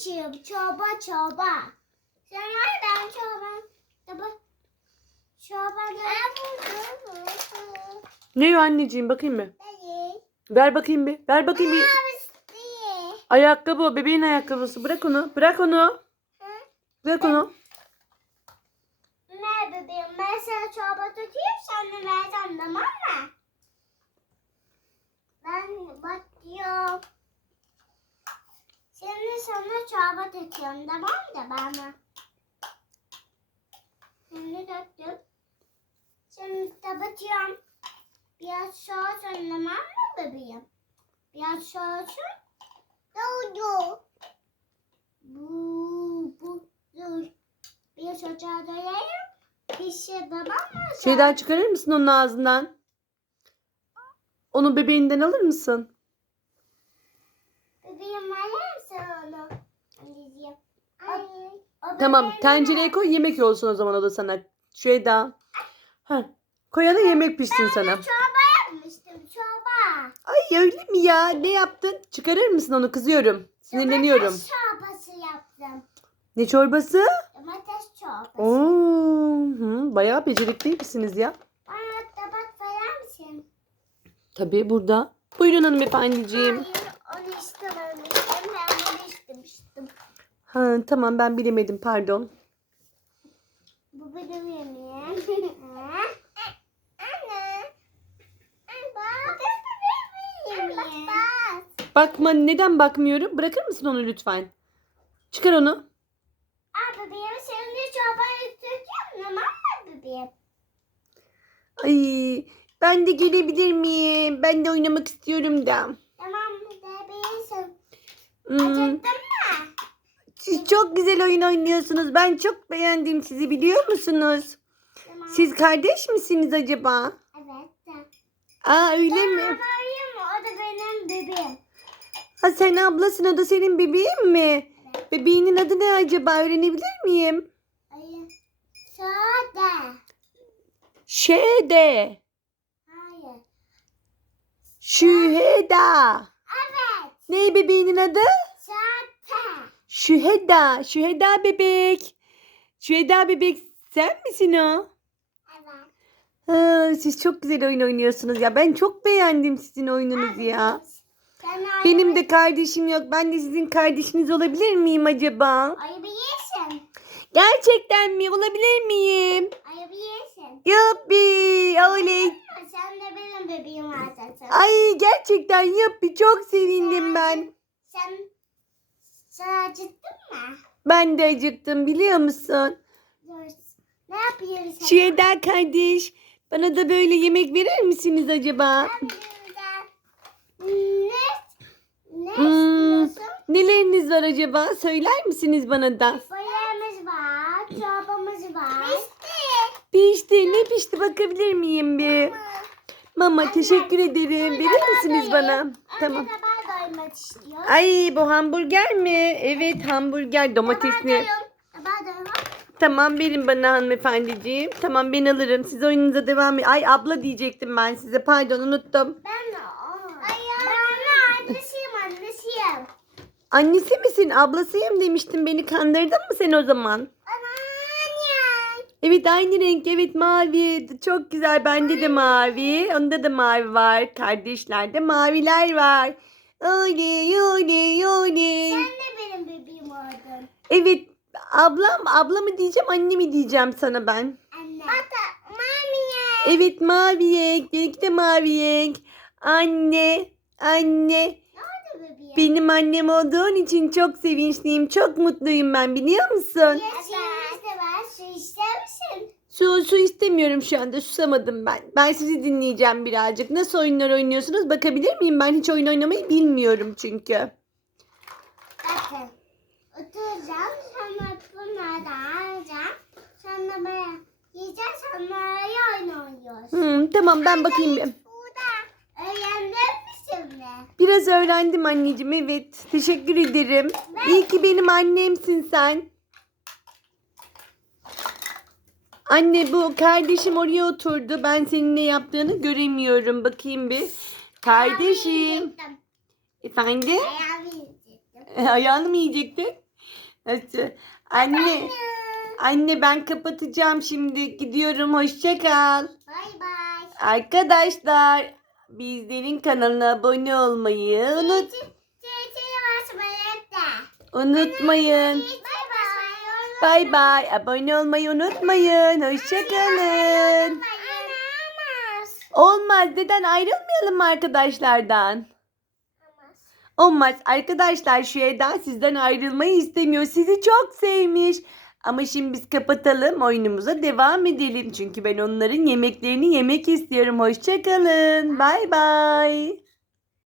içiyorum. Çorba çorba. Sen var ben çorba. Çorba. Çorba ne? O anneciğim bakayım? Değil. Ver bakayım bir. Ver bakayım bir. Ayakkabı o bebeğin ayakkabısı. Bırak onu. Bırak onu. Bırak onu. Ne bebeğim ben sana çorba tutayım sen de vereceğim tamam mı? Ben bakıyorum. Şimdi sana çorba tutuyorum tamam da bana. Şimdi döktüm. Şimdi kapatıyorum. Biraz soğusun tamam mı bebeğim? Biraz soğusun. Doğdu. Bu, bu, dur. Bir çocuğa doyayım. Pişir tamam mı? Şeyden çıkarır mısın onun ağzından? Onu bebeğinden alır mısın? Bebeğim var mısın onu? Anneciğim. Ay. o Tamam tencereye koy yemek olsun o zaman o da sana. Şeyda. Ha. Koyana yemek pişsin sana. Çorba yapmıştım çorba. Ay öyle mi ya? Ne yaptın? Çıkarır mısın onu? Kızıyorum. Sinirleniyorum. Domates çorbası yaptım. Ne çorbası? Domates çorbası. Oo, hı, bayağı becerikliymişsiniz ya. Bana tabak verir misin? Tabii burada. Buyurun hanımefendiciğim. Hayır onu istememiştim. Ha, tamam ben bilemedim pardon. Bu benim yemeğim. Bakma neden bakmıyorum? Bırakır mısın onu lütfen? Çıkar onu. Aa bebeğim şimdi çorbayı tutacağım tamam mı bebeğim? Ay ben de gelebilir miyim? Ben de oynamak istiyorum da. Tamam bebeğim Hmm, acıktın mı? Siz çok güzel oyun oynuyorsunuz. Ben çok beğendim sizi biliyor musunuz? Tamam. Siz kardeş misiniz acaba? Evet. Aa öyle Ben mi? mı? O da benim bebeğim. Ha sen ablasın o da senin bebeğin mi? Bebeğinin adı ne acaba öğrenebilir miyim? Hayır. Sade. Şede. Hayır. Şüheda. Evet. Ne bebeğinin adı? Şüheda. Şüheda bebek. Şüheda bebek sen misin o? Evet. Ha, siz çok güzel oyun oynuyorsunuz ya. Ben çok beğendim sizin oyununuzu ya. Benim de kardeşim yok. Ben de sizin kardeşiniz olabilir miyim acaba? Ayıbı yesin. Gerçekten mi? Olabilir miyim? Ayıbı yesin. Yuppi. Oley. Sen de benim bebeğim zaten. Ay gerçekten yuppi. Çok sevindim ben. Sen sen acıktın mı? Ben de acıktım biliyor musun? Ne yapıyoruz? sen? Şüheda kardeş. Bana da böyle yemek verir misiniz acaba? Ne? Ne Hmm. istiyorsun? Neleriniz var acaba? Söyler misiniz bana da? Böreğimiz var, çorbamız var. Bitti. Pişti. Ne pişti bakabilir miyim bir? Mama teşekkür ederim. Verir misiniz bana? Tamam. Doymak istiyor. Ay bu hamburger mi? Evet hamburger domatesli. Tamam verin bana hanımefendiciğim. Tamam ben alırım. Siz oyununuza devam edin. Ay abla diyecektim ben size. Pardon unuttum. Ben de Ay Ben annesiyim annesiyim. Annesi misin? Ablasıyım demiştin. Beni kandırdın mı sen o zaman? Anne. Evet aynı renk. Evet mavi. Çok güzel. Bende de mavi. Onda da mavi var. Kardeşlerde maviler var. Oley oley oley. Sen de benim bebeğim oldun. Evet ablam abla mı diyeceğim anne mi diyeceğim sana ben. Anne. Bata mamiye. Evet mavi renk. Benimki de mavi renk. Anne. Anne. Ne oldu bebeğim? Benim annem olduğun için çok sevinçliyim. Çok mutluyum ben biliyor musun? Yeşilimiz de var. Su ister misin? Su, su istemiyorum şu anda. Susamadım ben. Ben sizi dinleyeceğim birazcık. Nasıl oyunlar oynuyorsunuz? Bakabilir miyim? Ben hiç oyun oynamayı bilmiyorum çünkü. Bakın. Oturacağım. Sonra bunlardan alacağım. Sonra böyle yiyeceğim. Sonra oyun oynuyoruz. Hmm, tamam ben bakayım bir. Burada. Öğrendin mi şimdi? Biraz öğrendim anneciğim evet. Teşekkür ederim. İyi ki benim annemsin sen. Anne bu kardeşim oraya oturdu. Ben senin ne yaptığını göremiyorum. Bakayım bir. Kardeşim. Efendim? E, Ayağını mı yiyecektin? Nasıl? Anne, anne ben kapatacağım şimdi. Gidiyorum. Hoşça kal. Bay bay. Arkadaşlar bizlerin kanalına abone olmayı unut unutmayın. Bay bay. Abone olmayı unutmayın. Hoşça kalın. Anamaz. Olmaz. Neden ayrılmayalım mı arkadaşlardan? Olmaz. Arkadaşlar şu Eda sizden ayrılmayı istemiyor. Sizi çok sevmiş. Ama şimdi biz kapatalım. Oyunumuza devam edelim. Çünkü ben onların yemeklerini yemek istiyorum. Hoşça kalın. Bay bay.